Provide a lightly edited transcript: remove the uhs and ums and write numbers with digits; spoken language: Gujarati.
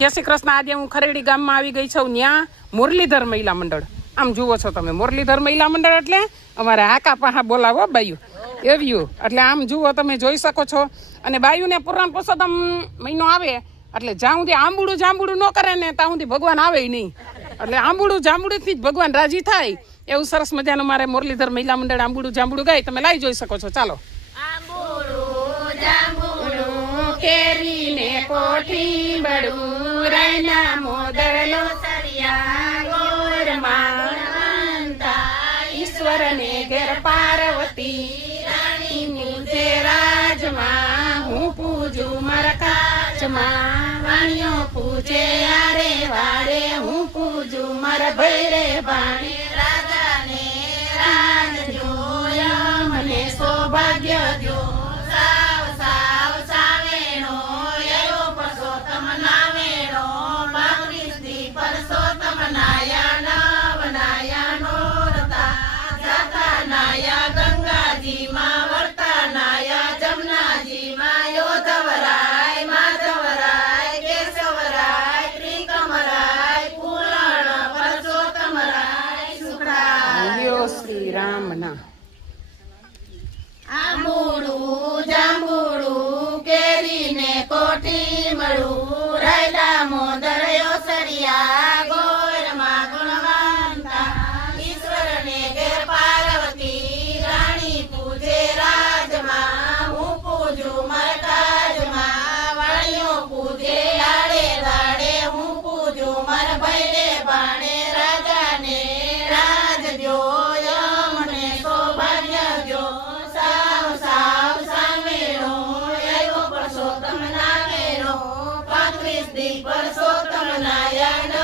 જય શ્રી કૃષ્ણ। આજે હું ખરેડી ગામમાં આવી ગઈ છું। ત્યાં મુરલીધર મહિલા મંડળ આમ જુઓ છો તમે। મુરલીધર મહિલા મંડળ એટલે અમારે હાકા પાહા બોલાવો બાયું એવ્યું એટલે આમ જુઓ તમે જોઈ શકો છો। અને બાયુને પુરાણ પુરુષોત્તમ મહિનો આવે એટલે જ્યાં સુધી આંબુડું જાંબુડું ન કરે ને ત્યાં સુધી ભગવાન આવે નહીં। એટલે આંબુડું જાંબુડુંથી જ ભગવાન રાજી થાય એવું સરસ મજાનું મારે મુરલીધર મહિલા મંડળ આંબુડું જાંબુડું ગાય તમે લાઈ જોઈ શકો છો। ચાલો। કેરીને કોઠી બડું રાયના મોદરનો સરિયા ગોરમાં ઈશ્વરને ઘેર પાર્વતી રાણીની જે રાજમાં હું પૂજું મારા કાચમાં વાણીઓ પૂજે આરે વારે હું પૂજું મારા ભૈરે ભાણે રાજાને રાજ જોયા મને સૌભાગ્ય જો શ્રી રામના આંબુડું જાંબુડું કેરીને કોઠી મળું રાયલા મોદરયો સરિયા ગોરમાં ગુણવંતા ઈશ્વરને ઘેર પાર્વતી રાણી પૂજે રાજમાં હું પૂજું મરકાજમાં વાણીઓ પૂજે આડે દાડે હું પૂજું મર ભૈરે બાણે રાજાને રાજ જો પરસોત્તમ નાયણ